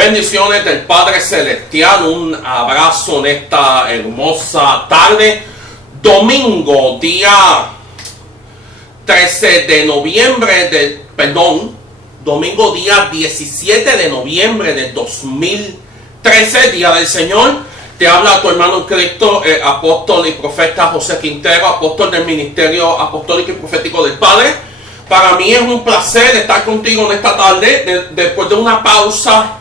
Bendiciones del Padre Celestial, un abrazo en esta hermosa tarde, domingo, día 13 de noviembre domingo día 17 de noviembre del 2013, día del Señor. Te habla tu hermano en Cristo, apóstol y profeta José Quintero, apóstol del Ministerio Apostólico y Profético del Padre. Para mí es un placer estar contigo en esta tarde, después de una pausa,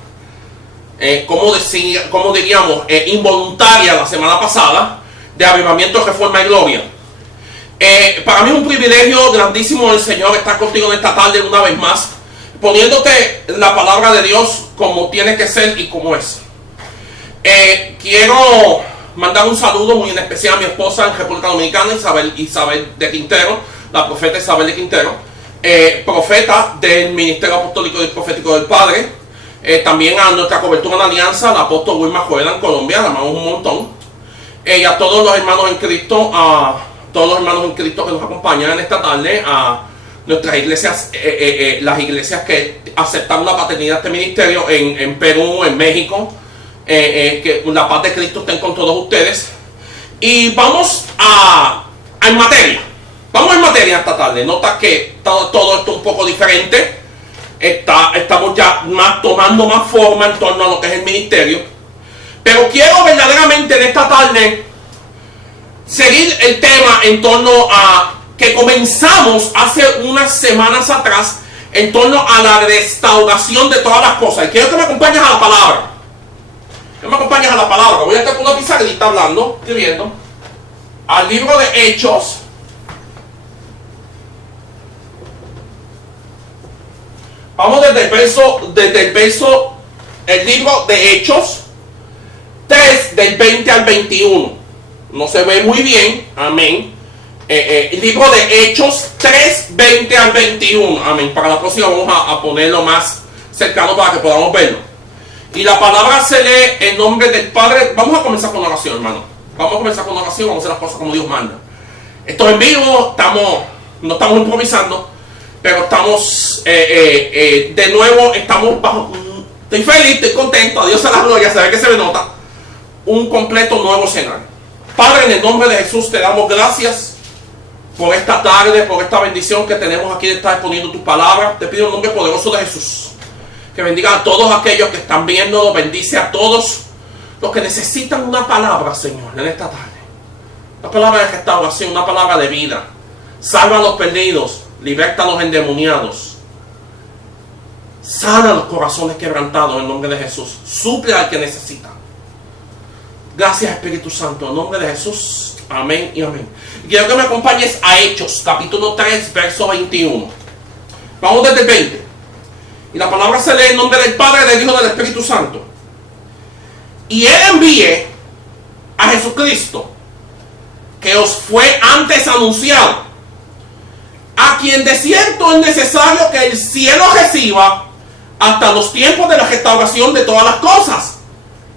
como diríamos, involuntaria la semana pasada, de Avivamiento, Reforma y Gloria. Para mí es un privilegio grandísimo del Señor estar contigo en esta tarde una vez más, poniéndote la palabra de Dios como tiene que ser y como es. Quiero mandar un saludo muy en especial a mi esposa en República Dominicana, Isabel de Quintero, la profeta Isabel de Quintero, profeta del Ministerio Apostólico y Profético del Padre. También a nuestra cobertura en Alianza, el apóstol Wilma Joela en Colombia, la amamos un montón. Y a todos los hermanos en Cristo, que nos acompañan en esta tarde, a nuestras iglesias, las iglesias que aceptaron la paternidad de este ministerio en Perú, en México, que la paz de Cristo estén con todos ustedes. Y vamos en materia. Vamos en materia esta tarde. Nota que todo esto es un poco diferente. Estamos ya tomando más forma en torno a lo que es el ministerio. Pero quiero verdaderamente en esta tarde seguir el tema en torno a que comenzamos hace unas semanas atrás, en torno a la restauración de todas las cosas. Y quiero que me acompañes a la palabra. Voy a estar con una pizarrita hablando, escribiendo al libro de Hechos. Vamos desde el libro de Hechos 3, del 20 al 21. No se ve muy bien, amén. El libro de Hechos 3, 20 al 21, amén. Para la próxima vamos a ponerlo más cercano para que podamos verlo. Y la palabra se lee en nombre del Padre. Vamos a comenzar con oración, hermano. Vamos a hacer las cosas como Dios manda. Esto es en vivo, no estamos improvisando. Pero estamos, de nuevo, estoy feliz, estoy contento, a Dios a la gloria, se ve que se me nota, un completo nuevo escenario. Padre, en el nombre de Jesús te damos gracias por esta tarde, por esta bendición que tenemos aquí de estar exponiendo tu palabra. Te pido en el nombre poderoso de Jesús, que bendiga a todos aquellos que están viendo, bendice a todos los que necesitan una palabra, Señor, en esta tarde. Una palabra de restauración, una palabra de vida. Salva a los perdidos. Liberta a los endemoniados. Sana los corazones quebrantados en nombre de Jesús. Suple al que necesita. Gracias, Espíritu Santo, en nombre de Jesús. Amén y amén. Quiero que me acompañes a Hechos, capítulo 3, verso 21. Vamos desde el 20. Y la palabra se lee en nombre del Padre, del Hijo y del Espíritu Santo. Y Él envíe a Jesucristo, que os fue antes anunciado, a quien de cierto es necesario que el cielo reciba hasta los tiempos de la restauración de todas las cosas,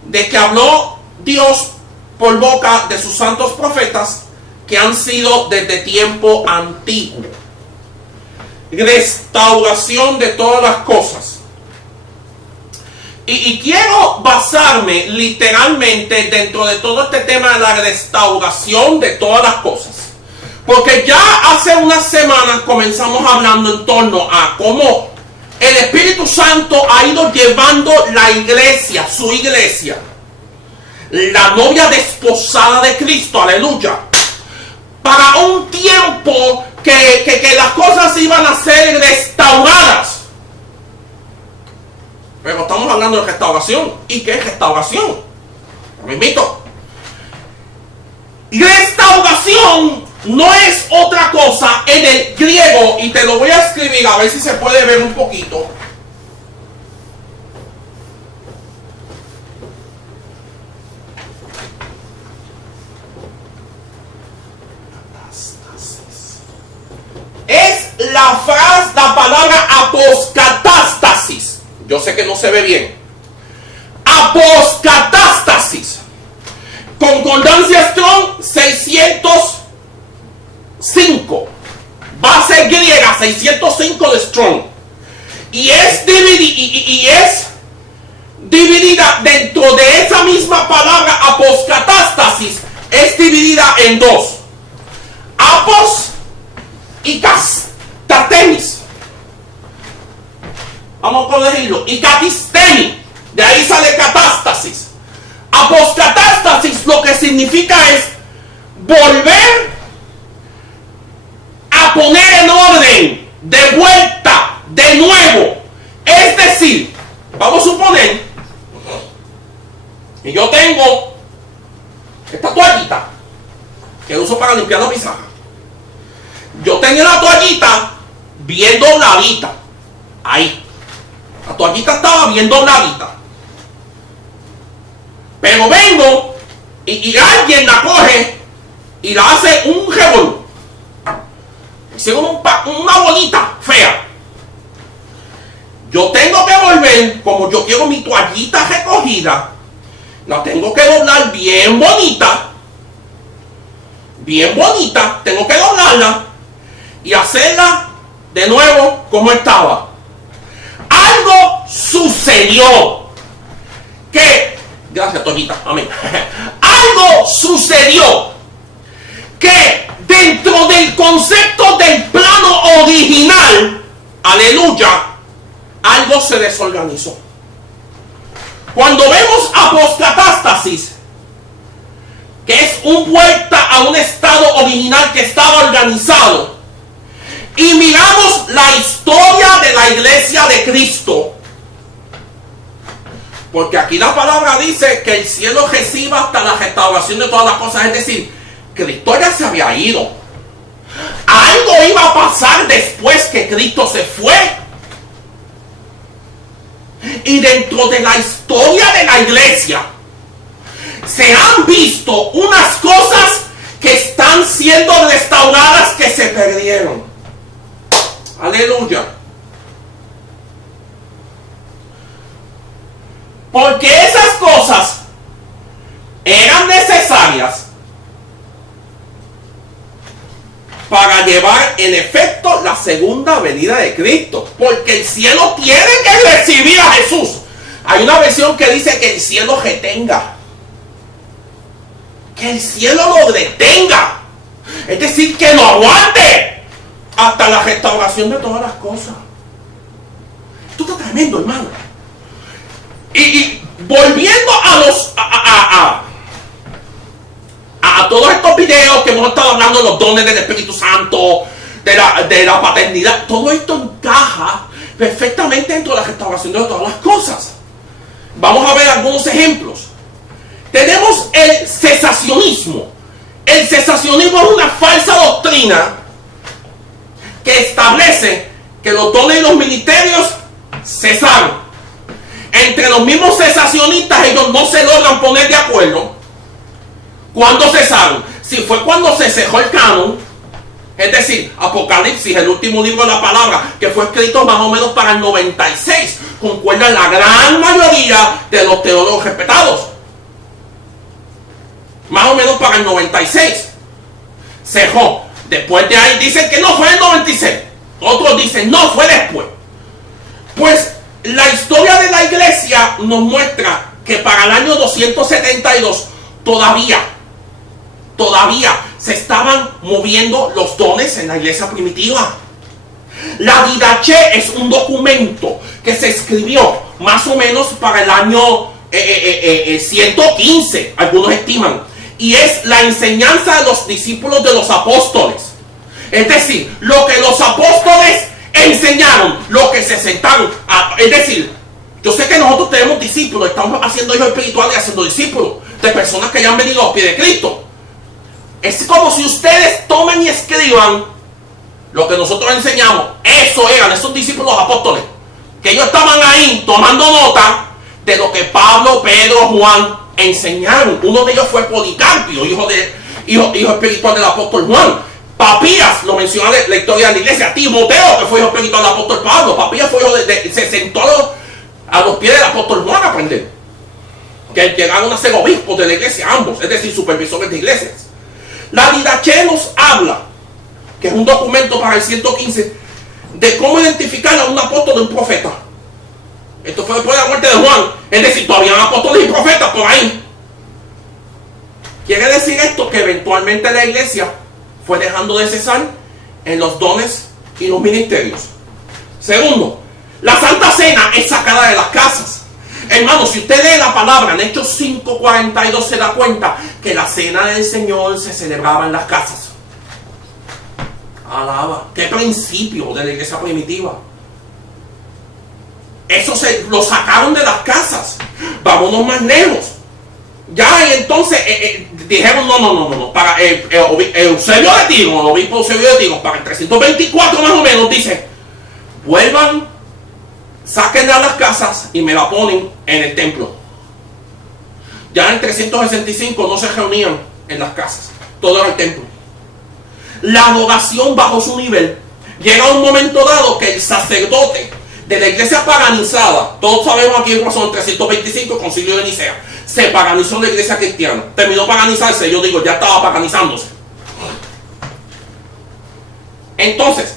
de que habló Dios por boca de sus santos profetas que han sido desde tiempo antiguo. Restauración de todas las cosas. Y quiero basarme literalmente dentro de todo este tema de la restauración de todas las cosas. Porque ya hace unas semanas comenzamos hablando en torno a cómo el Espíritu Santo ha ido llevando la iglesia, su iglesia, la novia desposada de Cristo, aleluya, para un tiempo que las cosas iban a ser restauradas. Pero estamos hablando de restauración. ¿Y qué es restauración? Me invito. Restauración no es otra cosa en el griego, y te lo voy a escribir a ver si se puede ver un poquito. Es la palabra aposcatástasis. Yo sé que no se ve bien. Aposcatástasis. Concordancia Strong 605. Base griega 605 de Strong. Y es dividida dentro de esa misma palabra aposcatástasis, es dividida en dos: apos y catemis. Vamos a corregirlo. Y catistemi. De ahí sale catástasis. Aposcatástasis lo que significa es volver a poner en orden, de vuelta, de nuevo. Es decir, vamos a suponer que yo tengo esta toallita que uso para limpiar la pizarra. Yo tenía la toallita bien dobladita. Ahí. La toallita estaba bien dobladita. Pero vengo y alguien la coge y la hace un revolú. Hicieron una bolita fea. Yo tengo que volver, como yo quiero mi toallita recogida, la tengo que doblar bien bonita. Bien bonita. Tengo que doblarla y hacerla de nuevo como estaba. Algo sucedió que, gracias toallita, amén. Algo sucedió que dentro del concepto del plano original, aleluya, algo se desorganizó. Cuando vemos aposcatástasis, que es un vuelta a un estado original que estaba organizado, y miramos la historia de la iglesia de Cristo, porque aquí la palabra dice que el cielo reciba hasta la restauración de todas las cosas, es decir, Cristo ya se había ido. Algo iba a pasar después que Cristo se fue. Y dentro de la historia de la iglesia se han visto unas cosas que están siendo restauradas que se perdieron. Aleluya. Porque esas cosas eran necesarias para llevar en efecto la segunda venida de Cristo. Porque el cielo tiene que recibir a Jesús. Hay una versión que dice que el cielo retenga. Que el cielo lo detenga. Es decir, que lo aguante hasta la restauración de todas las cosas. Esto está tremendo, hermano. Y volviendo a todos estos videos que hemos estado hablando de los dones del Espíritu Santo, de la paternidad, todo esto encaja perfectamente dentro de la restauración de todas las cosas. Vamos a ver algunos ejemplos. Tenemos el cesacionismo. El cesacionismo es una falsa doctrina que establece que los dones y los ministerios cesaron. Entre los mismos cesacionistas, ellos no se logran poner de acuerdo. ¿Cuándo cesaron? Si fue cuando se cejó el canon, es decir, Apocalipsis, el último libro de la palabra, que fue escrito más o menos para el 96, concuerdan la gran mayoría de los teólogos respetados. Más o menos para el 96. Cejó. Después de ahí dicen que no fue el 96. Otros dicen no, fue después. Pues la historia de la iglesia nos muestra que para el año 272 todavía se estaban moviendo los dones en la iglesia primitiva. La Didache es un documento que se escribió más o menos para el año 115, algunos estiman, y es la enseñanza de los discípulos de los apóstoles. Es decir, lo que los apóstoles enseñaron, lo que se sentaron es decir, yo sé que nosotros tenemos discípulos, estamos haciendo hijos espirituales y haciendo discípulos de personas que ya han venido a los pies de Cristo. Es como si ustedes tomen y escriban lo que nosotros enseñamos. Eso eran esos discípulos apóstoles, que ellos estaban ahí tomando nota de lo que Pablo, Pedro, Juan enseñaron. Uno de ellos fue Policarpio, hijo espiritual del apóstol Juan. Papías, lo menciona la historia de la iglesia. Timoteo, que fue hijo espiritual del apóstol Pablo. Papías fue hijo se sentó a los pies del apóstol Juan a aprender. Que llegaron a ser obispos de la iglesia, ambos, es decir, supervisores de iglesias. La Didache nos habla, que es un documento para el 115, de cómo identificar a un apóstol de un profeta. Esto fue después de la muerte de Juan. Es decir, todavía había apóstoles y profetas por ahí. Quiere decir esto que eventualmente la iglesia fue dejando de cesar en los dones y los ministerios. Segundo, la Santa Cena es sacada de las casas. Hermano, si usted lee la palabra en Hechos 5:42 se da cuenta que la Cena del Señor se celebraba en las casas. Alaba. Qué principio de la iglesia primitiva. Eso lo sacaron de las casas. Vámonos más lejos. Ya y entonces dijeron no. Para Eusebio de Tigos, el obispo Eusebio de Tigos, para el 324 más o menos, dice: vuelvan, sáquenla a las casas y me la ponen en el templo. Ya en 365 no se reunían en las casas, todo era el templo. La adoración bajó su nivel. Llega un momento dado que el sacerdote de la iglesia paganizada, todos sabemos aquí en razón 325, concilio de Nicea, se paganizó la iglesia cristiana. Terminó paganizarse, yo digo, ya estaba paganizándose. Entonces,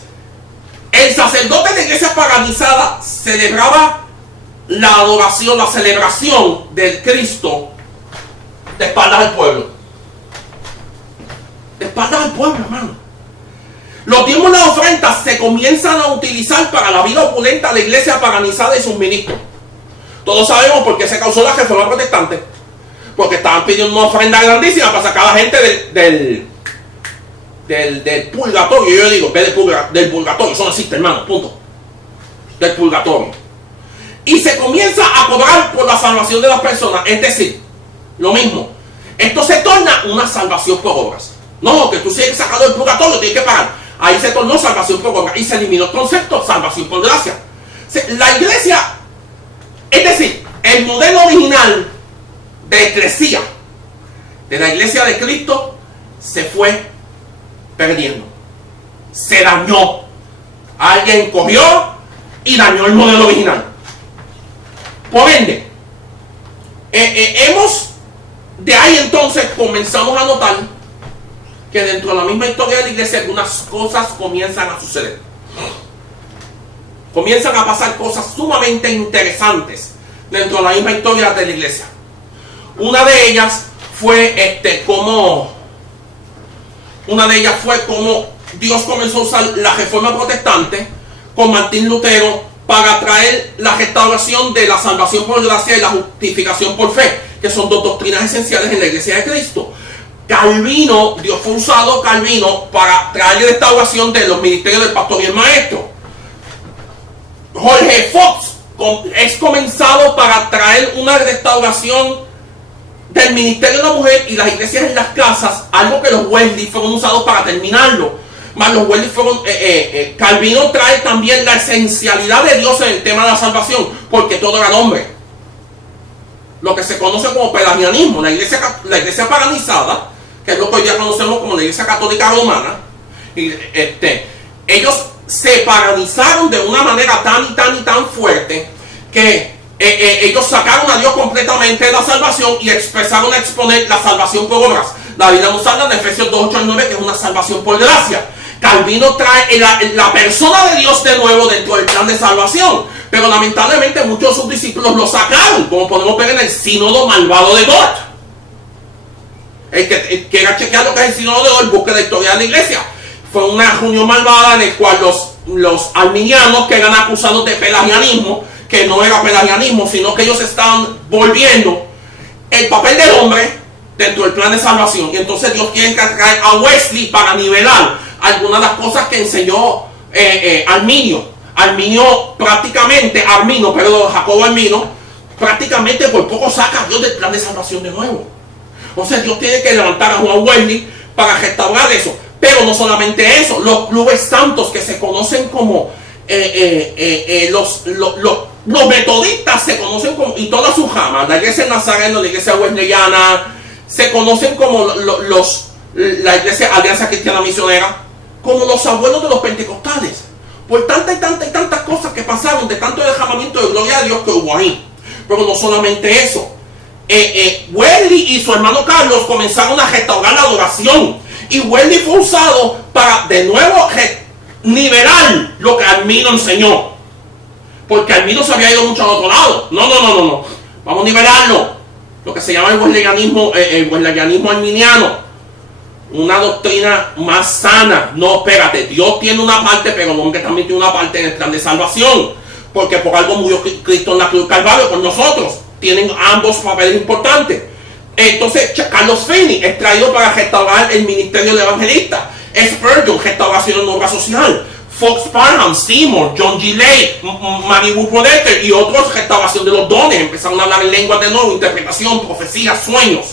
el sacerdote de la iglesia paganizada celebraba la adoración, la celebración del Cristo de espaldas al pueblo. De espaldas al pueblo, hermano. Los diezmos y las ofrendas se comienzan a utilizar para la vida opulenta de la iglesia paganizada y sus ministros. Todos sabemos por qué se causó la reforma protestante. Porque estaban pidiendo una ofrenda grandísima para sacar a la gente del purgatorio. Yo digo, del purgatorio. Eso no existe, hermano, punto. Del purgatorio. Y se comienza a cobrar por la salvación de las personas. Es decir, lo mismo. Esto se torna una salvación por obras. No, que tú sigues sacado del purgatorio, tienes que pagar. Ahí se tornó salvación por obras. Y se eliminó el concepto salvación por gracia. La iglesia, es decir, el modelo original de eclesía de la iglesia de Cristo se fue perdiendo. Se dañó. Alguien cogió y dañó el modelo original. Por ende, de ahí entonces comenzamos a notar que dentro de la misma historia de la iglesia algunas cosas comienzan a suceder. Comienzan a pasar cosas sumamente interesantes dentro de la misma historia de la iglesia. Una de ellas fue como Dios comenzó a usar la reforma protestante con Martín Lutero para traer la restauración de la salvación por gracia y la justificación por fe, que son dos doctrinas esenciales en la iglesia de Cristo. Dios fue usado Calvino para traer la restauración de los ministerios del pastor y el maestro. Jorge Fox es comenzado para traer una restauración del ministerio de la mujer y las iglesias en las casas, algo que los Wesley fueron usados para terminarlo. Más los Wesley fueron, Calvino trae también la esencialidad de Dios en el tema de la salvación, porque todo era nombre. Lo que se conoce como pelagianismo, la iglesia paganizada, que es lo que hoy día conocemos como la iglesia católica romana, ellos se paganizaron de una manera tan fuerte que ellos sacaron a Dios completamente de la salvación y empezaron a exponer la salvación por obras. La Biblia nos habla en Efesios 2:8-9 que es una salvación por gracia. Calvino trae la persona de Dios de nuevo dentro del plan de salvación, pero lamentablemente muchos de sus discípulos lo sacaron, como podemos ver en el sínodo malvado de Dort. El que quiera chequear lo que es el sínodo de Dort, busque la historia de la iglesia. Fue una reunión malvada en la cual los arminianos, que eran acusados de pelagianismo, que no era pelagianismo, sino que ellos estaban volviendo el papel del hombre dentro del plan de salvación. Y entonces Dios quiere traer a Wesley para nivelar algunas de las cosas que enseñó Jacobo Armino, prácticamente por poco saca a Dios del plan de salvación de nuevo. Entonces Dios tiene que levantar a Juan Wesley para restaurar eso. Pero no solamente eso, los clubes santos que se conocen como los metodistas se conocen como, y todas sus ramas, la iglesia nazarena, la iglesia wesleyana, se conocen como la iglesia Alianza Cristiana Misionera, como los abuelos de los pentecostales, por tantas cosas que pasaron, de tanto derramamiento de gloria a Dios que hubo ahí. Pero no solamente eso, Wesley y su hermano Carlos comenzaron a restaurar la adoración, y Wesley fue usado para de nuevo nivelar lo que Armino enseñó. porque Arminio se había ido mucho al otro lado. No. Vamos a nivelarlo. Lo que se llama el wesleyanismo arminiano. Una doctrina más sana. No, espérate, Dios tiene una parte, pero el hombre también tiene una parte en el plan de salvación, porque por algo murió Cristo en la cruz del Calvario por nosotros. Tienen ambos papeles importantes. Entonces, Carlos Finney es traído para restaurar el ministerio de evangelista. Spurgeon, restauración en obra social. Fox Parham, Seymour, John G. Lake, Mary Woodworth y otros, restauración de los dones. Empezaron a hablar en lenguas de nuevo, interpretación, profecías, sueños.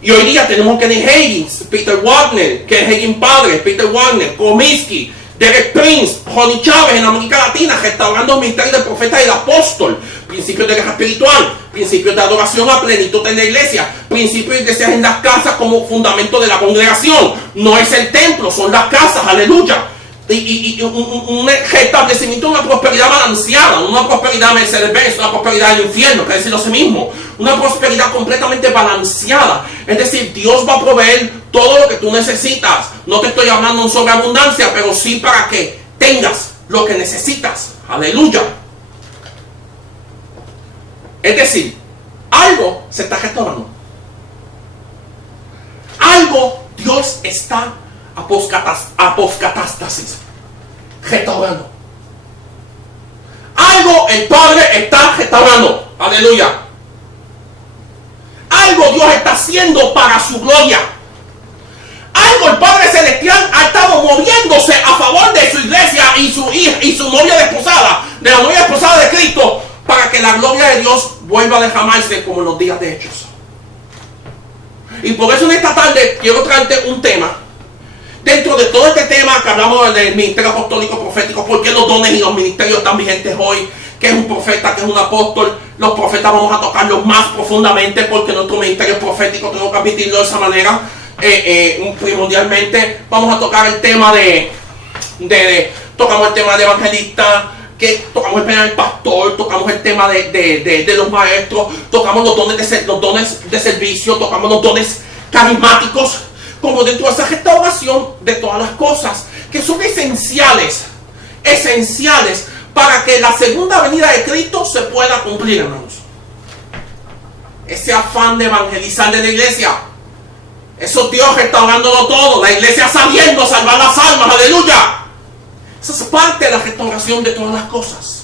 Y hoy día tenemos Kenneth Hagin, Peter Wagner, Kenneth Hagin padre, Peter Wagner, Comiskey, Derek Prince, Ronnie Chávez en América Latina, restaurando el ministerio del profeta y del apóstol, principios de guerra espiritual, principios de adoración a plenitud en la iglesia, principios de iglesias en las casas como fundamento de la congregación. No es el templo, son las casas, aleluya. Y un restablecimiento de una prosperidad balanceada, una prosperidad Mercedes-Benz, una prosperidad del infierno, que decirlo a sí mismo, una prosperidad completamente balanceada. Es decir, Dios va a proveer todo lo que tú necesitas. No te estoy hablando en sobreabundancia, pero sí para que tengas lo que necesitas. Aleluya. Es decir, algo se está restaurando. Algo Dios está apocatastasis, restaurando. Algo el Padre está restaurando. Aleluya. Algo Dios está haciendo para su gloria. Algo el Padre Celestial ha estado moviéndose a favor de su iglesia y su hija y su novia desposada, de la novia desposada de Cristo, para que la gloria de Dios vuelva a derramarse como en los días de Hechos. Y por eso en esta tarde quiero traerte un tema. Dentro de todo este tema que hablamos del ministerio apostólico profético, ¿por qué los dones y los ministerios están vigentes hoy? ¿Qué es un profeta? ¿Qué es un apóstol? Los profetas vamos a tocarlos más profundamente porque nuestro ministerio profético tengo que admitirlo de esa manera. Primordialmente vamos a tocar el tema tocamos el tema de evangelista, que tocamos el tema del pastor, tocamos el tema de los maestros, tocamos los dones de servicio, tocamos los dones carismáticos, como dentro de esa restauración de todas las cosas que son esenciales para que la segunda venida de Cristo se pueda cumplir, hermanos. Ese afán de evangelizar de la iglesia, eso Dios restaurándolo todo, la iglesia sabiendo salvar las almas, aleluya. Esa es parte de la restauración de todas las cosas.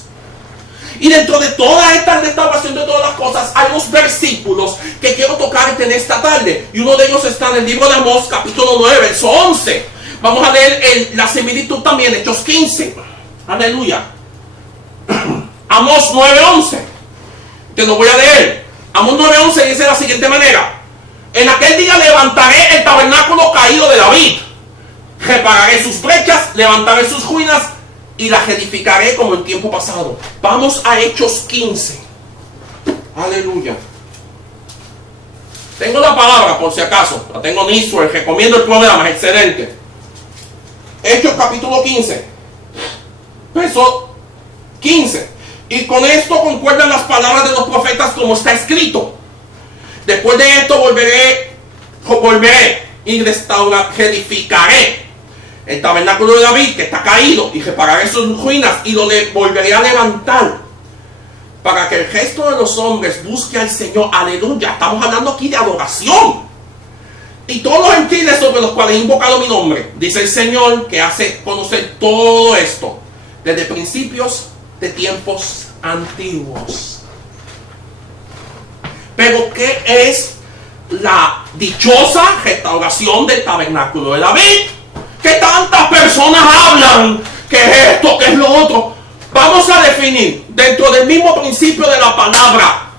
Y dentro de toda esta restauración de todas las cosas hay unos versículos que quiero tocarte en esta tarde. Y uno de ellos está en el libro de Amós, capítulo 9, verso 11. Vamos a leer la similitud también, Hechos 15. Aleluya. Amós 9, 11. Te lo voy a leer. Amós 9, 11 dice de la siguiente manera: en aquel día levantaré el tabernáculo caído de David, repararé sus brechas, levantaré sus ruinas y las edificaré como en tiempo pasado. Vamos a Hechos 15. Aleluya. Tengo la palabra por si acaso. La tengo en Israel. Recomiendo el programa. Es excelente. Hechos capítulo 15. Verso 15. Y con esto concuerdan las palabras de los profetas como está escrito: después de esto volveré y reedificaré el tabernáculo de David que está caído, y repararé sus ruinas y lo volveré a levantar, para que el resto de los hombres busque al Señor. Aleluya. Estamos hablando aquí de adoración. Y todos los gentiles sobre los cuales he invocado mi nombre, dice el Señor, que hace conocer todo esto desde principios de tiempos antiguos. Pero ¿qué es la dichosa restauración del tabernáculo de David? Que tantas personas hablan, que es esto, que es lo otro. Vamos a definir dentro del mismo principio de la palabra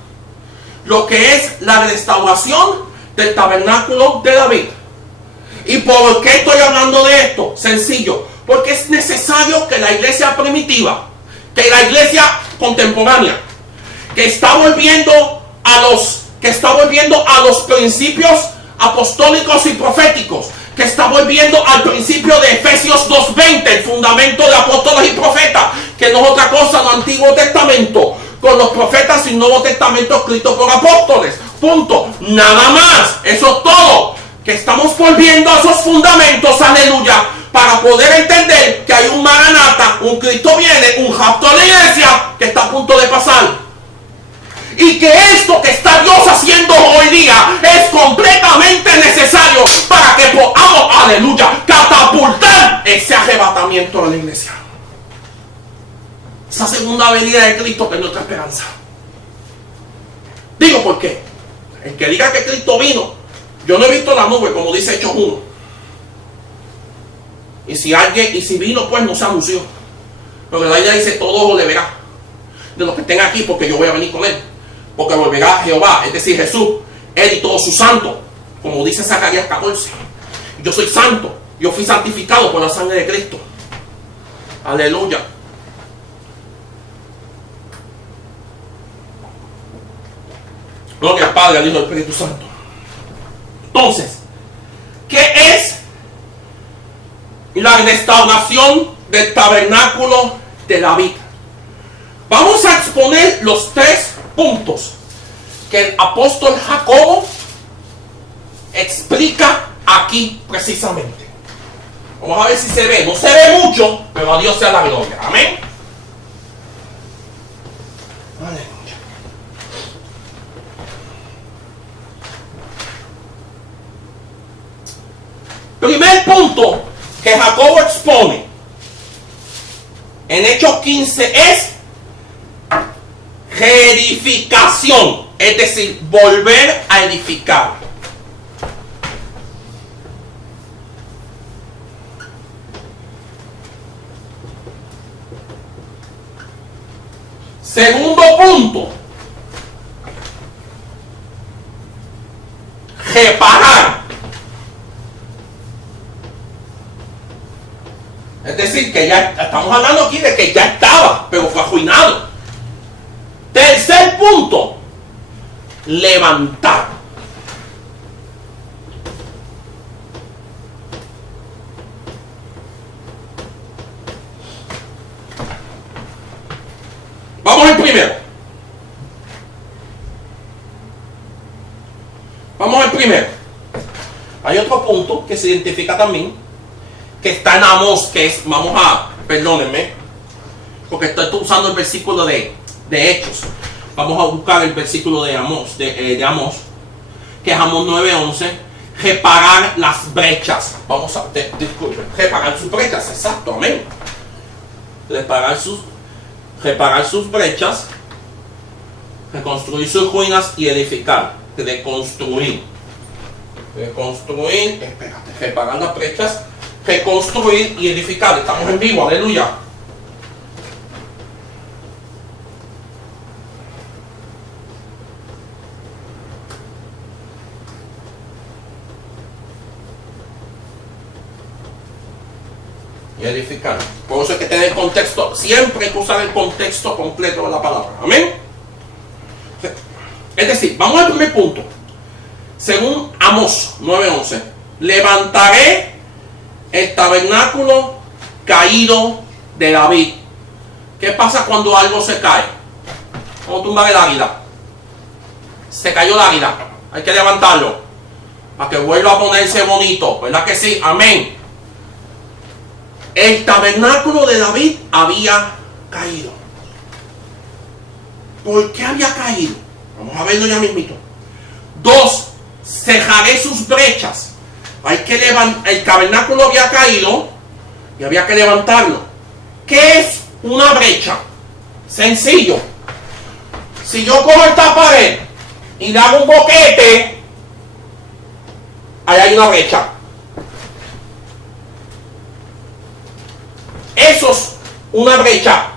lo que es la restauración del tabernáculo de David. ¿Y por qué estoy hablando de esto? Sencillo, porque es necesario que la iglesia primitiva, que la iglesia contemporánea, que está volviendo a los principios apostólicos y proféticos, que está volviendo al principio de Efesios 2:20, el fundamento de apóstoles y profetas, que no es otra cosa en el Antiguo Testamento, con los profetas y Nuevo Testamento escrito por apóstoles. Punto. Nada más. Eso es todo. Que estamos volviendo a esos fundamentos, aleluya, para poder entender que hay un Maranata, un Cristo viene, un rapto de la iglesia que está a punto de pasar. Y que esto que está Dios haciendo hoy día es completamente necesario para que podamos, aleluya, catapultar ese arrebatamiento de la iglesia. Esa segunda venida de Cristo que es nuestra esperanza. Digo por qué. El que diga que Cristo vino, yo no he visto la nube, como dice Hechos 1. Y si vino, pues no se anunció. Pero la Biblia dice, todo ojo le verá. De los que estén aquí, porque yo voy a venir con él. Porque volverá Jehová, es decir, Jesús, él y todos sus santos. Como dice Zacarías 14. Yo soy santo. Yo fui santificado por la sangre de Cristo. Aleluya. Gloria al Padre, al Hijo y al Espíritu Santo. Entonces, ¿qué es la restauración del tabernáculo de David? Vamos a exponer los 3 puntos que el apóstol Jacobo explica aquí precisamente. Vamos a ver si se ve. No se ve mucho, pero a Dios sea la gloria. Amén. Aleluya. Primer punto que Jacobo expone en Hechos 15 es reedificación, es decir, volver a edificar. Segundo punto, reparar. Es decir, que ya estamos hablando aquí de que ya estaba, pero fue arruinado. Tercer punto, levantar. Vamos al primero. Hay otro punto que se identifica también, que está en Amós, que es, perdónenme, porque estoy usando el versículo de Hechos. Vamos a buscar el versículo de Amós, de Amós, que es Amós 9:11. Reparar las brechas. Disculpen, reparar sus brechas, exacto, amén. Reparar sus brechas, reconstruir sus ruinas y edificar. Reparar las brechas, reconstruir y edificar. Estamos en vivo, aleluya. Y edificar. Por eso hay que tener el contexto, siempre hay que usar el contexto completo de la palabra. Amén. Es decir, vamos al primer punto. Según Amós 9:11, levantaré el tabernáculo caído de David. ¿Qué pasa cuando algo se cae? Como tumbar el águila. Se cayó el águila. Hay que levantarlo para que vuelva a ponerse bonito. ¿Verdad que sí? Amén. El tabernáculo de David había caído. ¿Por qué había caído? Vamos a verlo ya mismito. 2. Cejaré sus brechas. El tabernáculo había caído y había que levantarlo. ¿Qué es una brecha? Sencillo. Si yo cojo esta pared y le hago un boquete, ahí hay una brecha. Eso es una brecha.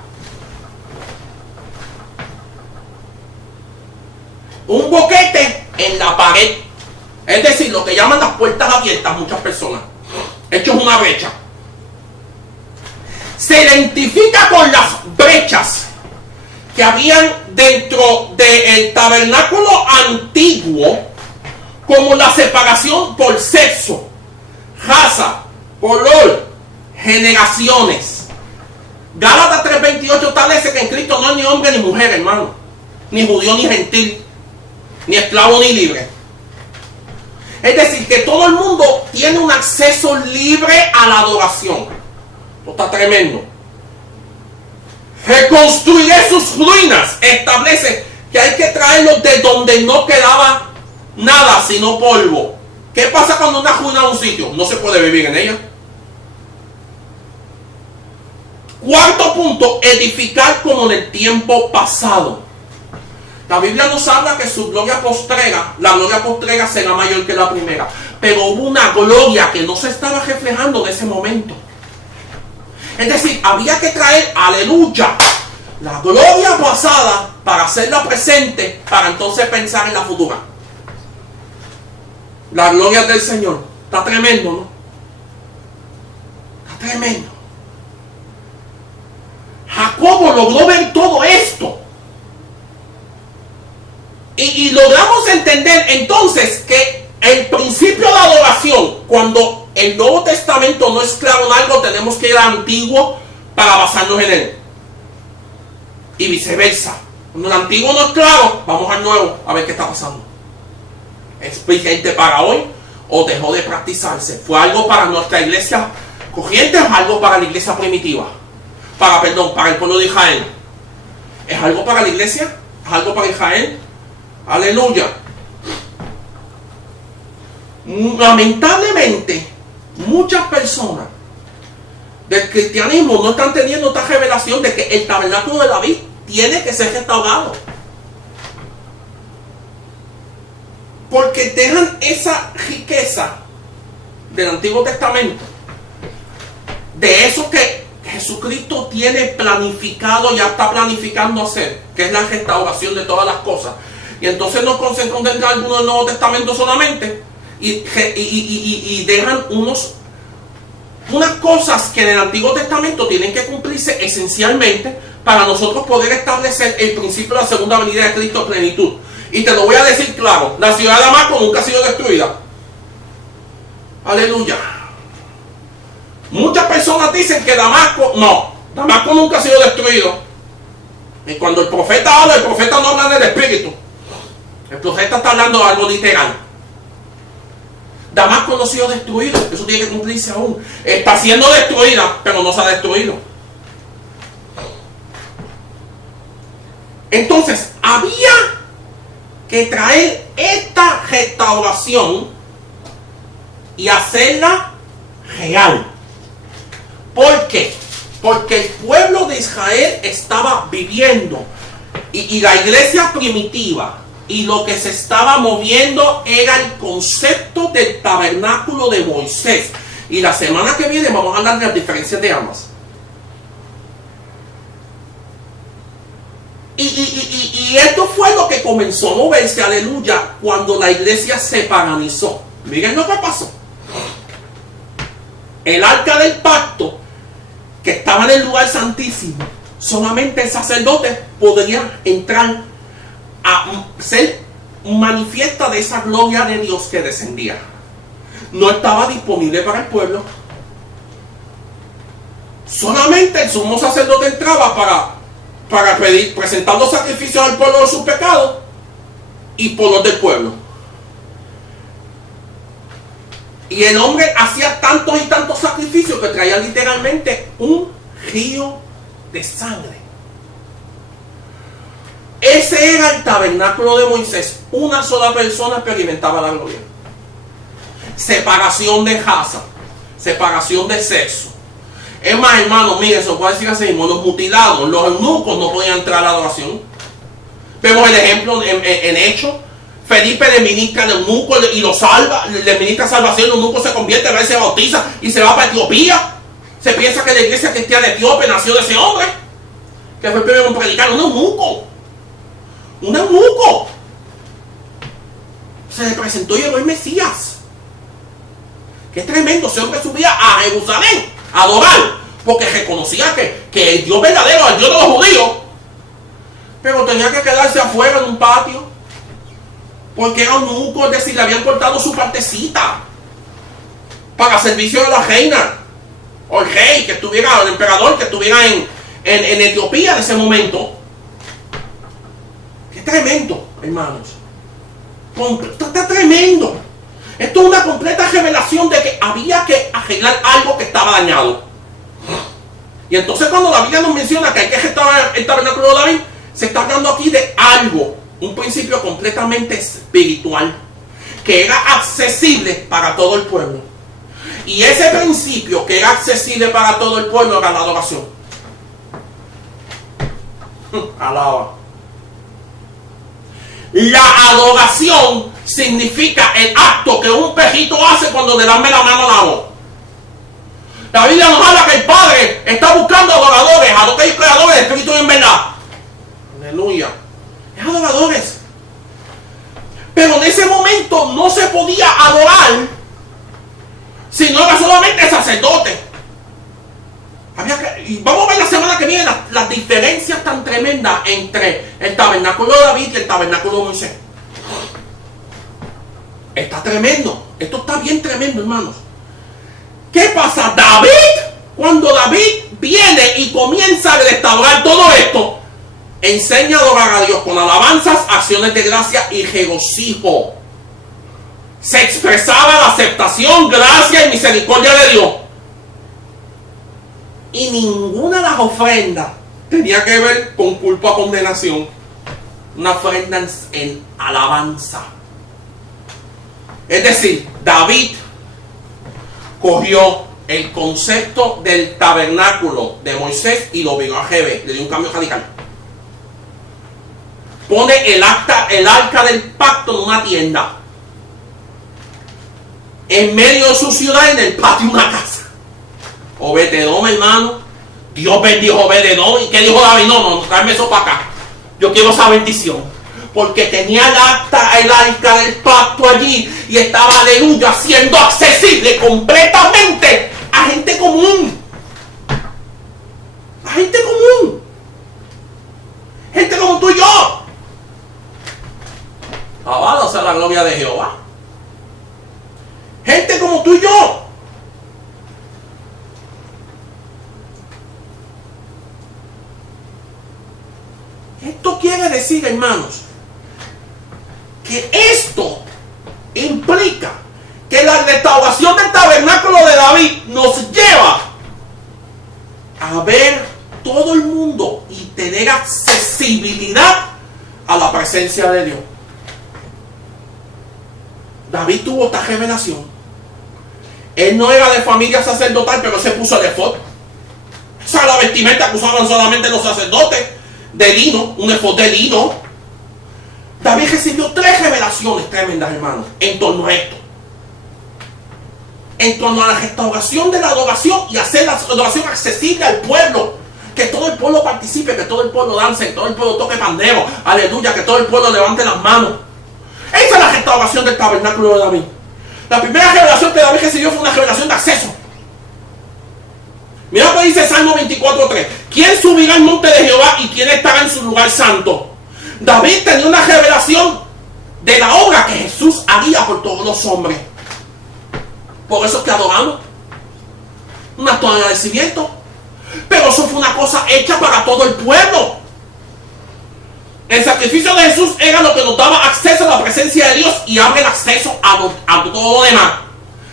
Un boquete en la pared. Es decir, lo que llaman las puertas abiertas muchas personas. Esto es una brecha. Se identifica con las brechas que habían dentro del tabernáculo antiguo como la separación por sexo, raza, color, generaciones. Gálatas 3:28 establece que en Cristo no hay ni hombre ni mujer, hermano, ni judío ni gentil, ni esclavo ni libre. Es decir, que todo el mundo tiene un acceso libre a la adoración. Esto está tremendo. Reconstruiré sus ruinas. Establece que hay que traerlos de donde no quedaba nada, sino polvo. ¿Qué pasa cuando una ruina de un sitio? No se puede vivir en ella. Cuarto punto, edificar como en el tiempo pasado. La Biblia nos habla que su gloria postrera, la gloria postrera será mayor que la primera. Pero hubo una gloria que no se estaba reflejando en ese momento. Es decir, había que traer, aleluya, la gloria pasada para hacerla presente, para entonces pensar en la futura. La gloria del Señor. Está tremendo, ¿no? Está tremendo. Jacobo logró ver todo esto. Y logramos entender entonces que el principio de la adoración, cuando el Nuevo Testamento no es claro en algo, tenemos que ir al Antiguo para basarnos en él. Y viceversa. Cuando el Antiguo no es claro, vamos al Nuevo a ver qué está pasando. ¿Es vigente para hoy o dejó de practicarse? ¿Fue algo para nuestra iglesia corriente o algo para la iglesia primitiva? Para el pueblo de Israel. ¿Es algo para la iglesia? ¿Es algo para Israel? Aleluya. Lamentablemente, muchas personas del cristianismo no están teniendo esta revelación de que el tabernáculo de David tiene que ser restaurado. Porque dejan esa riqueza del Antiguo Testamento, de eso que Jesucristo tiene planificado, ya está planificando hacer, que es la restauración de todas las cosas. Y entonces nos concentramos en algunos del Nuevo Testamento solamente y dejan unas cosas que en el Antiguo Testamento tienen que cumplirse esencialmente para nosotros poder establecer el principio de la segunda venida de Cristo a plenitud. Y te lo voy a decir claro, la ciudad de Damasco nunca ha sido destruida. Aleluya. Muchas personas dicen que Damasco nunca ha sido destruido. Y cuando el profeta habla, el profeta no habla del espíritu. El profeta está hablando de algo literal. Damasco no ha sido destruido, eso tiene que cumplirse aún. Está siendo destruida, pero no se ha destruido. Entonces, había que traer esta restauración y hacerla real. ¿Por qué? Porque el pueblo de Israel estaba viviendo y la iglesia primitiva y lo que se estaba moviendo era el concepto del tabernáculo de Moisés. Y la semana que viene vamos a hablar de las diferencias de ambas. Y esto fue lo que comenzó a moverse, aleluya, cuando la iglesia se paganizó. Miren lo que pasó. El arca del pacto, que estaba en el lugar santísimo, solamente el sacerdote podría entrar a ser manifiesta de esa gloria de Dios que descendía. No estaba disponible para el pueblo. Solamente el sumo sacerdote entraba para pedir, presentando sacrificios al pueblo de sus pecados y por los del pueblo. Y el hombre hacía tantos y tantos sacrificios que traía literalmente un río de sangre. Ese era el tabernáculo de Moisés. Una sola persona experimentaba la gloria. Separación de raza, separación de sexo. Es más, hermanos, miren, se puede decir así mismo, los mutilados, los eunucos no podían entrar a la adoración. Vemos el ejemplo en Hechos. Felipe le ministra al eunuco y lo salva, le ministra salvación, el eunuco se convierte, a se bautiza y se va para Etiopía. Se piensa que la iglesia cristiana de Etiopía nació de ese hombre, que fue el primero en predicar, un eunuco. Un eunuco. Se le presentó y llegó el Mesías. Qué tremendo, ese hombre subía a Jerusalén a adorar, porque reconocía que el Dios verdadero, el Dios de los judíos, pero tenía que quedarse afuera en un patio, porque era eunuco, es decir, le habían cortado su partecita para servicio de la reina o el rey que estuviera, el emperador que estuviera en Etiopía en ese momento. Qué tremendo, hermanos. Está tremendo. Esto es una completa revelación de que había que arreglar algo que estaba dañado. Y entonces cuando la Biblia nos menciona que hay que restaurar el tabernáculo de David, se está hablando aquí de algo, un principio completamente espiritual, que era accesible para todo el pueblo. Y ese principio que era accesible para todo el pueblo era la adoración. Alaba. La adoración significa el acto que un perrito hace cuando le dan la mano al amo. La Biblia nos habla que el Padre está buscando adoradores, aquellos creadores de espíritu y en verdad. Aleluya. Es adoradores. Pero en ese momento no se podía adorar si no era solamente sacerdote. Y vamos a ver la semana que viene las diferencias tan tremendas entre el tabernáculo de David y el tabernáculo de Moisés. Está tremendo. Esto está bien tremendo, hermanos. ¿Qué pasa? Cuando David viene y comienza a restaurar todo esto, enseña a adorar a Dios con alabanzas, acciones de gracia y regocijo. Se expresaba la aceptación, gracia y misericordia de Dios. Y ninguna de las ofrendas tenía que ver con culpa o condenación. Una ofrenda en alabanza. Es decir, David cogió el concepto del tabernáculo de Moisés y lo vino a revés, le dio un cambio radical. Pone el arca del pacto en una tienda, en medio de su ciudad, en el patio de una casa. Obededón, hermano. Dios bendijo a Obededón. ¿Y qué dijo David? No, tráeme eso para acá. Yo quiero esa bendición. Porque tenía el arca del pacto allí y estaba, aleluya, siendo accesible completamente a gente común. A gente común. Gente como tú y yo. Alabado sea la gloria de Jehová. Gente como tú y yo. Esto quiere decir, hermanos, que esto implica que la restauración del tabernáculo de David nos lleva a ver todo el mundo y tener accesibilidad a la presencia de Dios. David tuvo esta revelación. Él no era de familia sacerdotal, pero se puso el efod. Esa era la vestimenta que usaban solamente los sacerdotes, de lino, un efod de lino. David recibió 3 revelaciones tremendas, hermanos, en torno a esto. En torno a la restauración de la adoración y hacer la adoración accesible al pueblo. Que todo el pueblo participe, que todo el pueblo dance, que todo el pueblo toque pandero. Aleluya, que todo el pueblo levante las manos. Esa es la restauración del tabernáculo de David. La primera revelación que David recibió fue una revelación de acceso. Mira lo que dice Salmo 24:3. ¿Quién subirá al monte de Jehová y quién estará en su lugar santo? David tenía una revelación de la obra que Jesús haría por todos los hombres. Por eso es que adoramos. Un acto de agradecimiento. Pero eso fue una cosa hecha para todo el pueblo. El sacrificio de Jesús era lo que nos daba acceso a la presencia de Dios y abre el acceso a todo lo demás.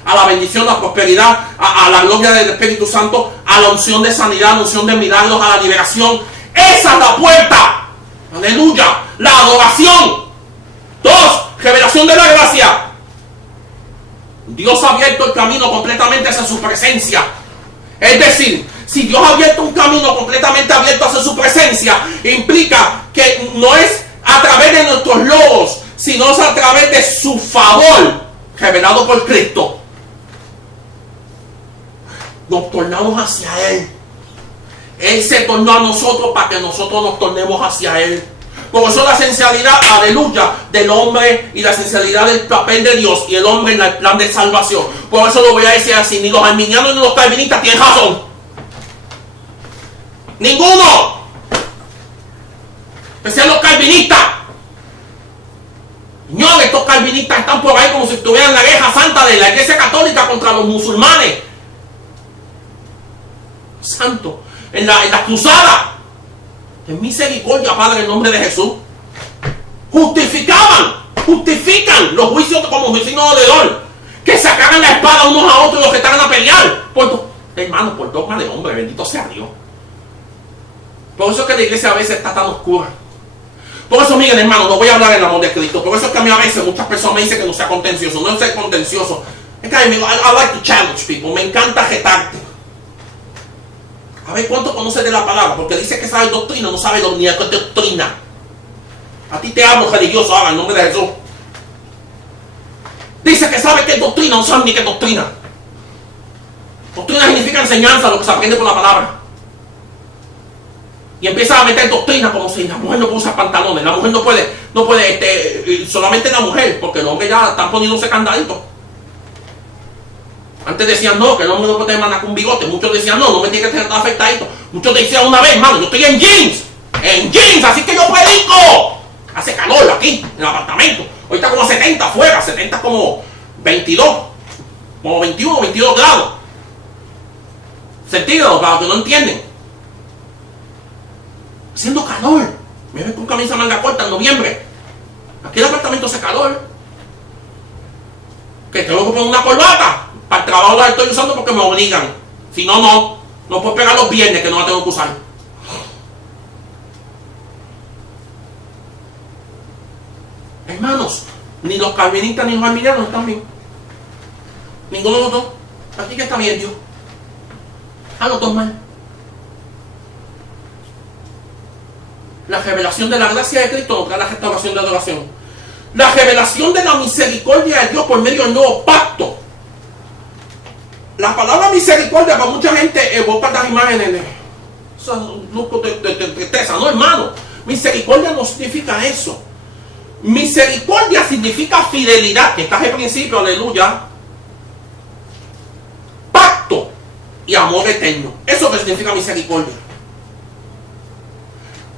A la bendición, a la prosperidad, a la gloria del Espíritu Santo, a la unción de sanidad, a la unción de milagros, a la liberación. Esa es la puerta. Aleluya. La adoración. 2. Revelación de la gracia. Dios ha abierto el camino completamente hacia su presencia. Es decir, si Dios ha abierto un camino completamente abierto hacia su presencia, implica que no es a través de nuestros logros, sino es a través de su favor revelado por Cristo. Nos tornamos hacia Él. Él se tornó a nosotros para que nosotros nos tornemos hacia Él. Por eso la esencialidad, aleluya, del hombre y la esencialidad del papel de Dios y el hombre en el plan de salvación. Por eso lo voy a decir así, ni los arminianos ni los calvinistas tienen razón. Ninguno. Especial los calvinistas. No, estos calvinistas están por ahí como si estuvieran en la guerra santa de la Iglesia Católica contra los musulmanes. Santo. En la cruzada. En misericordia, Padre, en nombre de Jesús. Justifican los juicios como signo de dolor. que sacaran la espada unos a otros los que estaban a pelear. Hermano, por dogma de hombre, bendito sea Dios. Por eso es que la iglesia a veces está tan oscura. Por eso, miren, hermano, no voy a hablar del amor de Cristo. Por eso es que a mí a veces muchas personas me dicen que no sea contencioso. No es ser contencioso. Es que I like to challenge people. Me encanta retarte. A ver cuánto conoces de la palabra. Porque dice que sabe doctrina, no sabe ni de doctrina. A ti te amo, religioso, ahora en nombre de Jesús. Dice que sabe qué es doctrina, no sabe ni qué es doctrina. Doctrina significa enseñanza, lo que se aprende por la palabra. Y empieza a meter doctrina como si la mujer no puede usar pantalones, la mujer no puede solamente la mujer, porque los hombres ya están poniéndose candaditos. Antes decían no, que el hombre no puede tener con bigote. Muchos decían no me tiene que tener afectadito. Muchos decían una vez, mano, yo estoy en jeans, así que yo predico. Hace calor aquí, en el apartamento. Hoy está como 70 afuera, 70 como 22, como 21, 22 grados. Centígrados, para los que no entienden. Haciendo calor. Me ven con camisa manga corta en noviembre. Aquí el apartamento hace calor. Que tengo que poner una corbata. Para el trabajo la estoy usando porque me obligan. Si no, no. No puedo pegar los viernes que no la tengo que usar. Hermanos, ni los calvinistas ni los arminianos están bien. Ninguno de los dos. Aquí que está bien Dios. A los dos mal. La revelación de la gracia de Cristo no trae la restauración de adoración. La revelación de la misericordia de Dios por medio del nuevo pacto. La palabra misericordia para mucha gente evoca las imágenes de tristeza. No, hermano. Misericordia no significa eso. Misericordia significa fidelidad, que está al principio, aleluya. Pacto y amor eterno. Eso es lo que significa misericordia.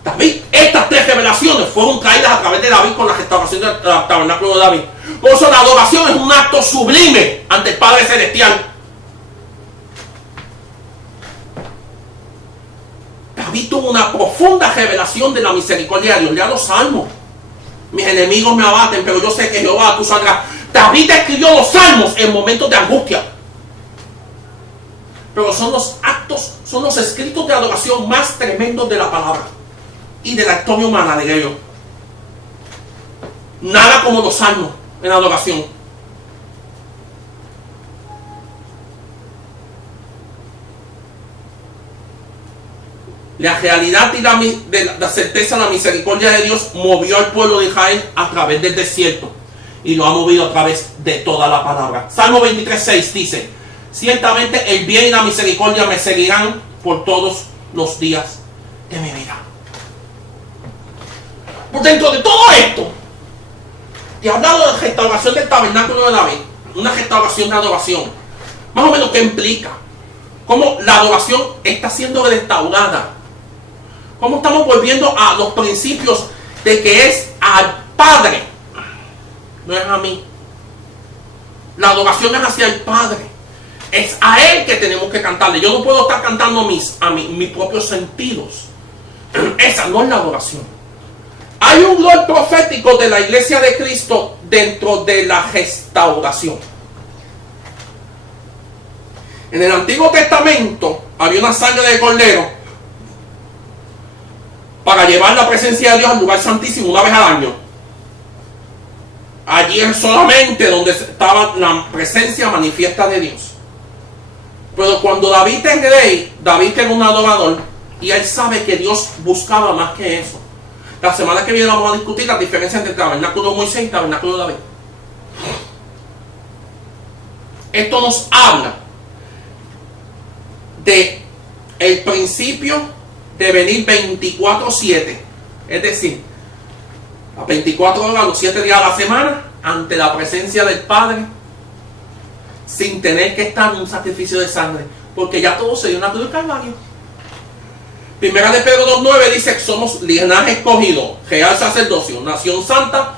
David, estas tres revelaciones fueron traídas a través de David con la restauración del tabernáculo de David. Por eso la adoración es un acto sublime ante el Padre Celestial. David tuvo una profunda revelación de la misericordia de Dios. Lea los salmos. Mis enemigos me abaten, pero yo sé que Jehová tú saldrás. David escribió los salmos en momentos de angustia. Pero son los actos, son los escritos de adoración más tremendos de la palabra y de la historia humana de ellos. Nada como los salmos en adoración. La realidad y la certeza de la misericordia de Dios movió al pueblo de Israel a través del desierto y lo ha movido a través de toda la palabra. Salmo 23:6 dice: ciertamente el bien y la misericordia me seguirán por todos los días de mi vida. Por dentro de todo esto, te he hablado de la restauración del tabernáculo de David, una restauración de adoración. Más o menos, ¿qué implica? Cómo la adoración está siendo restaurada. Cómo estamos volviendo a los principios de que es al Padre, no es a mí. La adoración es hacia el Padre. Es a Él que tenemos que cantarle. Yo no puedo estar cantando mis propios sentidos. Esa no es la adoración. Hay un rol profético de la iglesia de Cristo dentro de la restauración. En el Antiguo Testamento había una sangre de cordero para llevar la presencia de Dios al lugar santísimo una vez al año. Allí es solamente donde estaba la presencia manifiesta de Dios. Pero cuando David es rey, David era un adorador y él sabe que Dios buscaba más que eso. La semana que viene vamos a discutir la diferencia entre el tabernáculo de Moisés y el tabernáculo de David. Esto nos habla de el principio de venir 24/7, es decir, las 24 horas, los 7 días a la semana, ante la presencia del Padre, sin tener que estar en un sacrificio de sangre, porque ya todo se dio en la cruz del Calvario. Primera de Pedro 2:9 dice que somos linaje escogido, real sacerdocio, nación santa,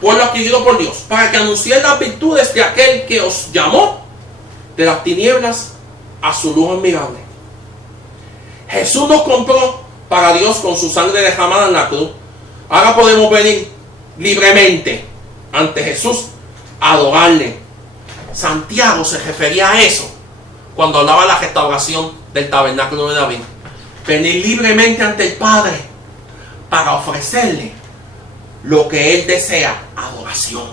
pueblo adquirido por Dios, para que anunciéis las virtudes de aquel que os llamó de las tinieblas a su luz admirable. Jesús nos compró para Dios con su sangre derramada en la cruz. Ahora podemos venir libremente ante Jesús a adorarle. Santiago se refería a eso cuando hablaba de la restauración del tabernáculo de David. Venir libremente ante el Padre para ofrecerle lo que Él desea, adoración.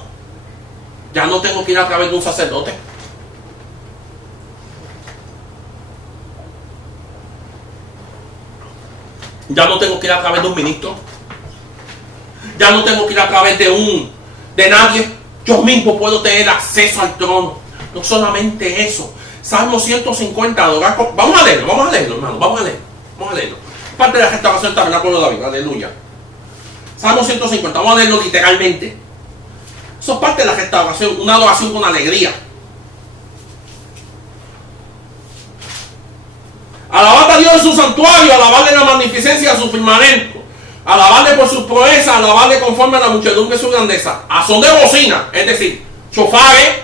Ya no tengo que ir a través de un sacerdote. Ya no tengo que ir a través de un ministro. Ya no tengo que ir a través de nadie. Yo mismo puedo tener acceso al trono. No solamente eso. Salmo 150, adorar con... Vamos a leerlo, hermano. Vamos a leerlo. Parte de la restauración del tabernáculo de David. Aleluya. Salmo 150, vamos a leerlo literalmente. Eso es parte de la restauración. Una adoración con alegría. Alabad a Dios en su santuario, alabarle la magnificencia de su firmamento, alabarle por sus proezas, alabarle conforme a la muchedumbre de su grandeza, a son de bocina, es decir, chofares,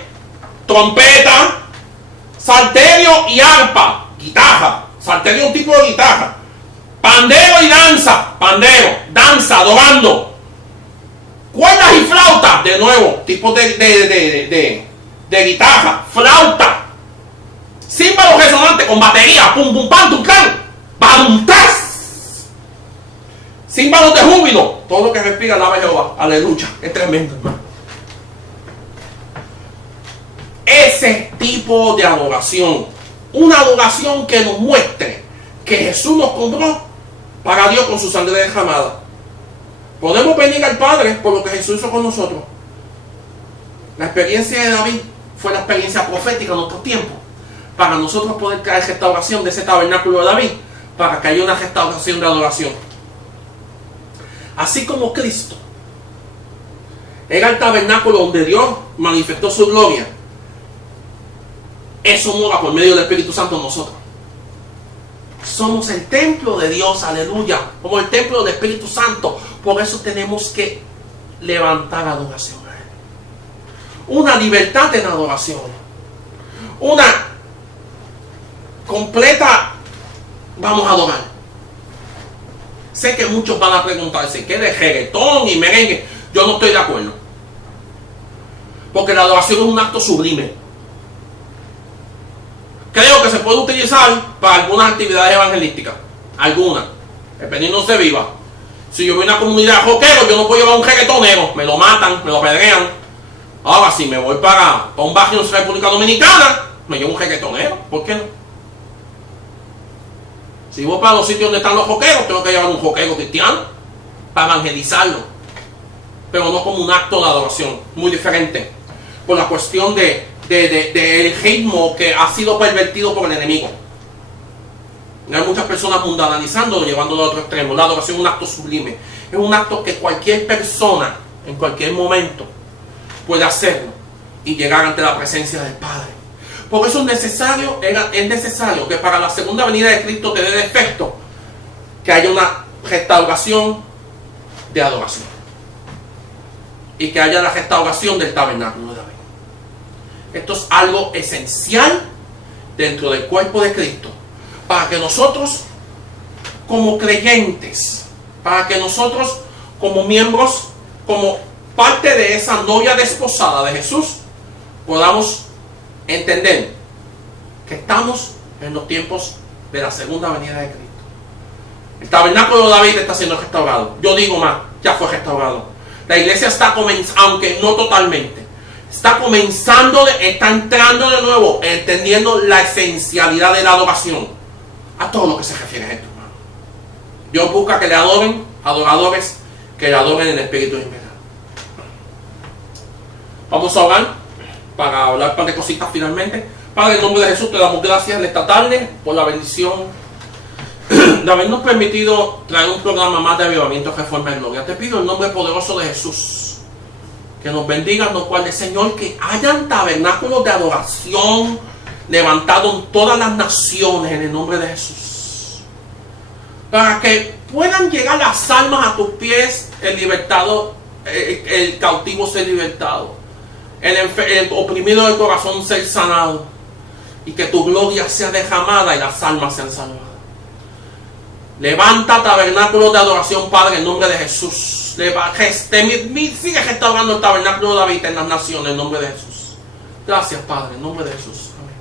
trompeta, salterio y arpa, guitarra, salterio es un tipo de guitarra, pandero y danza, danza, adorando, cuerdas y flautas, de nuevo, tipos de guitarra, flauta, címbalos resonantes con batería, pum pum pam tum clan, badum-tas. Címbalos de júbilo, todo lo que respira alaba a Jehová, aleluya, es tremendo, hermano. Ese tipo de adoración, una adoración que nos muestre que Jesús nos compró para Dios con su sangre derramada. Podemos venir al Padre por lo que Jesús hizo con nosotros. La experiencia de David fue la experiencia profética en nuestro tiempo, para nosotros poder traer restauración de ese tabernáculo de David, para que haya una restauración de adoración. Así como Cristo era el tabernáculo donde Dios manifestó su gloria, eso mora por medio del Espíritu Santo en nosotros. Somos el templo de Dios, aleluya, como el templo del Espíritu Santo. Por eso tenemos que levantar adoración a Él. Una libertad en adoración. Una completa, vamos a adorar. Sé que muchos van a preguntarse, ¿qué de reggaetón y merengue? Yo no estoy de acuerdo. Porque la adoración es un acto sublime. Creo que se puede utilizar para algunas actividades evangelísticas. Algunas. Dependiendo de viva. Si yo voy a una comunidad rockero, yo no puedo llevar un reggaetonero. Me lo matan, me lo apedrean. Ahora, si me voy para un barrio en República Dominicana, me llevo un reggaetonero. ¿Por qué no? Si voy para los sitios donde están los roqueros, tengo que llevar un roquero cristiano para evangelizarlo. Pero no como un acto de adoración. Muy diferente. Por la cuestión del ritmo que ha sido pervertido por el enemigo. Hay muchas personas mundanalizándolo, llevándolo a otro extremo. La adoración es un acto sublime. Es un acto que cualquier persona, en cualquier momento, puede hacerlo y llegar ante la presencia del Padre. Por eso es necesario que para la segunda venida de Cristo te dé efecto que haya una restauración de adoración y que haya la restauración del tabernáculo de David. Esto es algo esencial dentro del cuerpo de Cristo para que nosotros como creyentes, para que nosotros como miembros, como parte de esa novia desposada de Jesús, podamos entender que estamos en los tiempos de la segunda venida de Cristo. El tabernáculo de David está siendo restaurado. Yo digo más, ya fue restaurado. La iglesia está comenzando, aunque no totalmente, está comenzando, está entrando de nuevo, entendiendo la esencialidad de la adoración a todo lo que se refiere a esto, hermano. Dios busca que le adoren, adoradores que le adoren en espíritu y en verdad. Vamos a orar para hablar un par de cositas finalmente. Padre, en nombre de Jesús te damos gracias en esta tarde por la bendición de habernos permitido traer un programa más de avivamiento, reforma y gloria. Te pido en nombre poderoso de Jesús que nos bendiga, nos guarde, Señor, que hayan tabernáculos de adoración levantados en todas las naciones en el nombre de Jesús, para que puedan llegar las almas a tus pies, el libertado, el cautivo ser libertado, el oprimido del corazón ser sanado, y que tu gloria sea derramada y las almas sean salvadas. Levanta tabernáculos de adoración, Padre, en nombre de Jesús. Sigue restaurando el tabernáculo de David en las naciones, en nombre de Jesús. Gracias, Padre, en nombre de Jesús. Amén.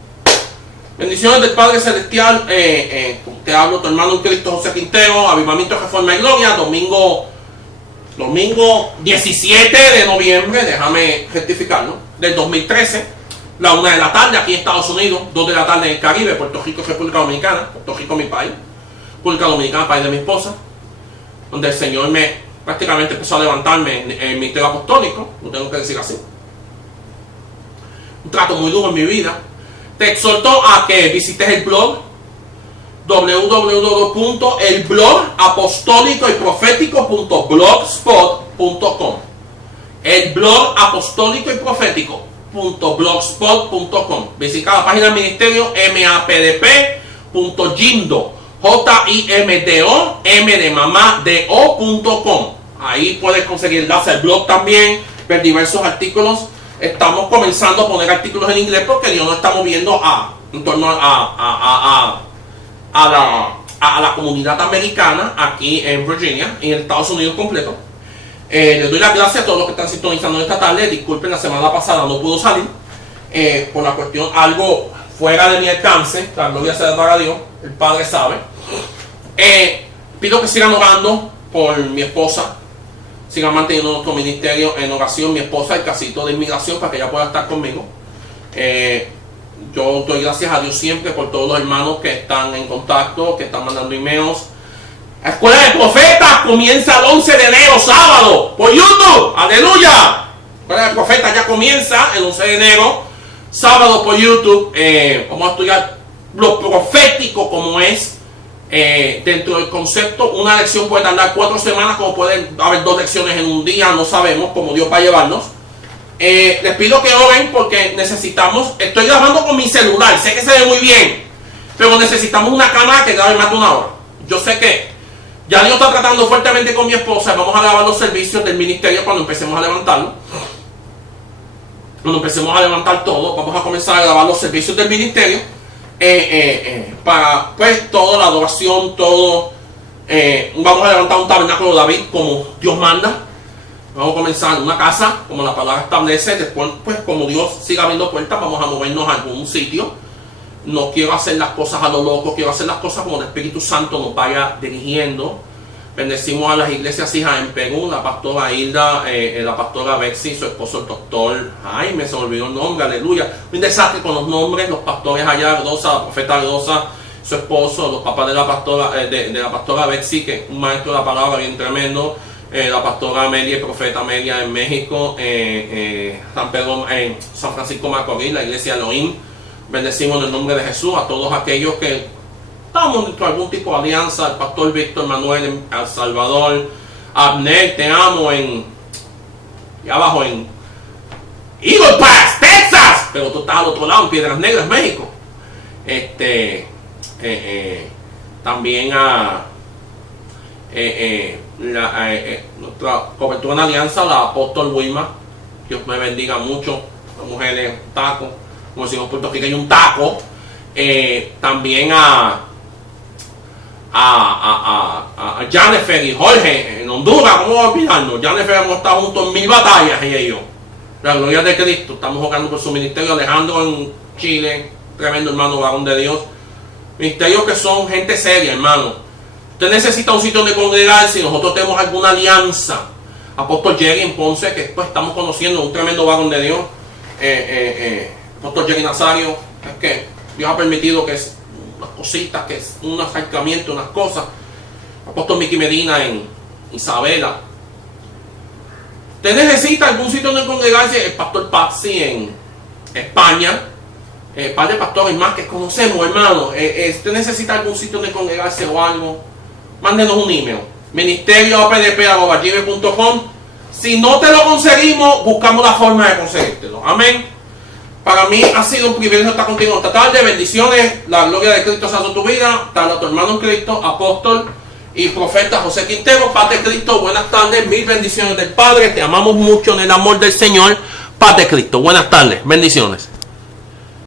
Bendiciones del Padre Celestial. Te hablo, tu hermano en Cristo, José Quintero, Avivamiento, Reforma y Gloria, domingo 17 de noviembre, déjame rectificarlo, del 2013, la 1 de la tarde aquí en Estados Unidos, 2 de la tarde en el Caribe, Puerto Rico, República Dominicana, Puerto Rico mi país, República Dominicana, país de mi esposa, donde el Señor prácticamente empezó a levantarme en el ministerio apostólico, lo tengo que decir así. Un trato muy duro en mi vida. Te exhorto a que visites el blog www.elblogapostolicoyprofético.blogspot.com. El blog apostólico y profético.blogspot.com. Visita la página del ministerio mapdp.jimdo, JIMDO, M de mamá, DO.com. Ahí puedes conseguir enlace al blog también, ver diversos artículos. Estamos comenzando a poner artículos en inglés porque Dios nos está moviendo en torno a la comunidad americana aquí en Virginia y en Estados Unidos completo. Les doy las gracias a todos los que están sintonizando esta tarde. Disculpen, la semana pasada no pudo salir por la cuestión, algo fuera de mi alcance. La gloria sea para Dios, el Padre sabe. Pido que sigan orando por mi esposa, sigan manteniendo nuestro ministerio en oración. Mi esposa, el casito de inmigración, para que ella pueda estar conmigo. Yo doy gracias a Dios siempre por todos los hermanos que están en contacto, que están mandando emails. La Escuela de Profetas comienza el 11 de enero, sábado, por YouTube. ¡Aleluya! La Escuela de Profetas ya comienza el 11 de enero, sábado, por YouTube. Vamos a estudiar lo profético como es. Dentro del concepto, una lección puede tardar 4 semanas, como pueden haber 2 lecciones en un día, no sabemos cómo Dios va a llevarnos. Les pido que oren porque necesitamos, estoy grabando con mi celular, sé que se ve muy bien, pero necesitamos una cámara que grabe más de 1 hora. Yo sé que ya Dios está tratando fuertemente con mi esposa. Vamos a grabar los servicios del ministerio cuando empecemos a levantarlo. Cuando empecemos a levantar todo, vamos a comenzar a grabar los servicios del ministerio. Para pues toda la adoración, todo. Vamos a levantar un tabernáculo de David como Dios manda. Vamos a comenzar una casa como la palabra establece. Después, pues como Dios siga abriendo puertas, vamos a movernos a algún sitio. No quiero hacer las cosas a lo loco, quiero hacer las cosas como el Espíritu Santo nos vaya dirigiendo. Bendecimos a las iglesias hijas en Perú, la pastora Hilda, la pastora Betsy, su esposo el doctor Jaime, se me olvidó el nombre, aleluya. Un desastre con los nombres, los pastores allá, Rosa, la profeta Rosa, su esposo, los papás de la pastora, de la pastora Betsy, que es un maestro de la palabra bien tremendo, la pastora Amelia, el profeta Amelia en México, San Pedro, San Francisco Macorís, la iglesia Elohim. Bendecimos en el nombre de Jesús a todos aquellos que estamos dentro de algún tipo de alianza. El pastor Víctor Manuel en El Salvador, Abner, te amo en abajo en Eagle Pass, Texas, pero tú estás al otro lado en Piedras Negras, México. También a nuestra cobertura en alianza, la apóstol Wilma, Dios me bendiga mucho, la mujer es un taco, como decimos Puerto Rico, hay un taco. También a Jennifer y Jorge en Honduras, ¿cómo va a olvidarnos? Jennifer hemos estado juntos en 1000 batallas, ella y yo. La gloria de Cristo, estamos jugando por su ministerio. Alejandro en Chile, tremendo hermano, varón de Dios. Ministerios que son gente seria, hermano. Usted necesita un sitio donde congregarse. Si nosotros tenemos alguna alianza, apóstol Jerry en Ponce, que pues estamos conociendo, un tremendo varón de Dios. Apóstol Jerry Nazario, es que Dios ha permitido que es unas cositas, que es un acercamiento, unas cosas. Apóstol Mickey Medina en Isabela. Usted necesita algún sitio donde congregarse. El pastor Patsy en España. Par de pastores más que conocemos, hermano. Usted necesita algún sitio donde congregarse o algo, mándenos un email. ministerioapdp@gmail.com. Si no te lo conseguimos, buscamos la forma de conseguírtelo. Amén. Para mí ha sido un privilegio estar contigo esta tarde. Bendiciones. La gloria de Cristo sea sobre tu vida. Tal a tu hermano en Cristo, apóstol y profeta José Quintero. Paz de Cristo. Buenas tardes. Mil bendiciones del Padre. Te amamos mucho en el amor del Señor. Paz de Cristo. Buenas tardes. Bendiciones.